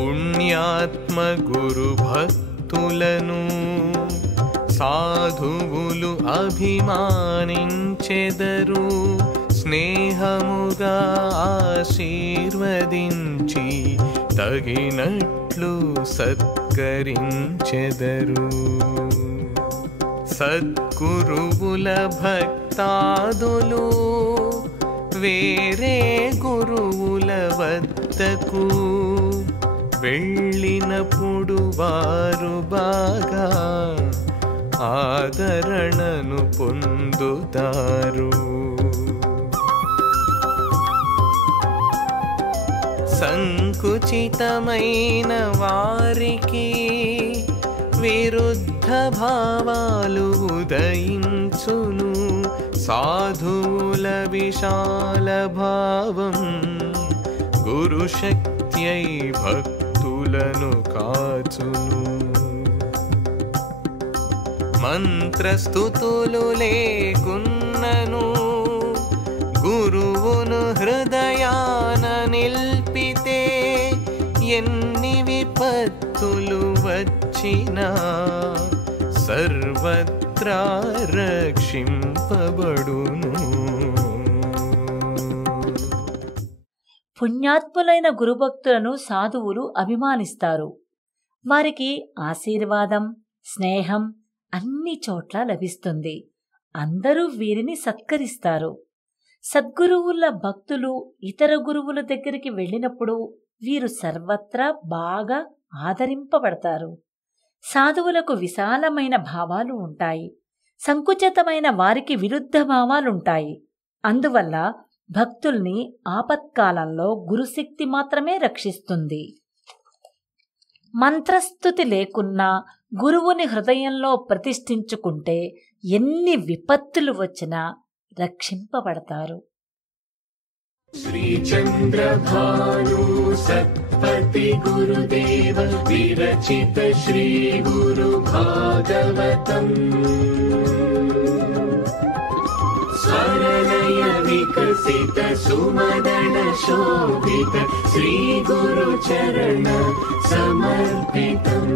పుణ్యాత్మ గురు భక్తులను సాధువులు అభిమానించెదరు. స్నేహముగా ఆశీర్వదించి తగినట్లు సత్కరించెదరు. సద్గురువుల భక్తాదులు వేరే గురువుల వద్దకు వెళ్ళినప్పుడు వారు బాగా ఆదరణను పొందుతారు. సంకుచితమైన వారికి విరుద్ధ భావాలు ఉదయించును. సాధువుల విశాల భావం గురుశక్తి అయి భక్తులను కాచును. మంత్రస్తుతులు లేకున్నను గురువును హృదయాన నిల్పితే ఎన్ని విపత్తులు వచ్చినా సర్వత్రా రక్షింపబడును. పుణ్యాత్ములైన గురుభక్తులను సాధువులు అభిమానిస్తారు. వారికి ఆశీర్వాదం, స్నేహం అన్ని చోట్ల లభిస్తుంది. అందరూ వీరిని సత్కరిస్తారు. సద్గురువుల భక్తులు ఇతర గురువుల దగ్గరికి వెళ్ళినప్పుడు వీరు సర్వత్రా బాగా ఆదరింపబడతారు. సాధువులకు విశాలమైన భావాలు ఉంటాయి. సంకుచితమైన వారికి విరుద్ధ భావాలుంటాయి. అందువల్ల భక్తుల్ని ఆపత్కాలంలో గురుశక్తి మాత్రమే రక్షిస్తుంది. మంత్రస్తుతి లేకున్నా గురువుని హృదయంలో ప్రతిష్ఠించుకుంటే ఎన్ని విపత్తులు వచ్చినా రక్షింపబడతారు. శ్రీచంద్రభాను సత్పతి గురుదేవ విరచిత శ్రీ గురు భాగవతం స్వరలయ వికసిత సుమదన శోభిత శ్రీ గురు చరణ సమర్పితం.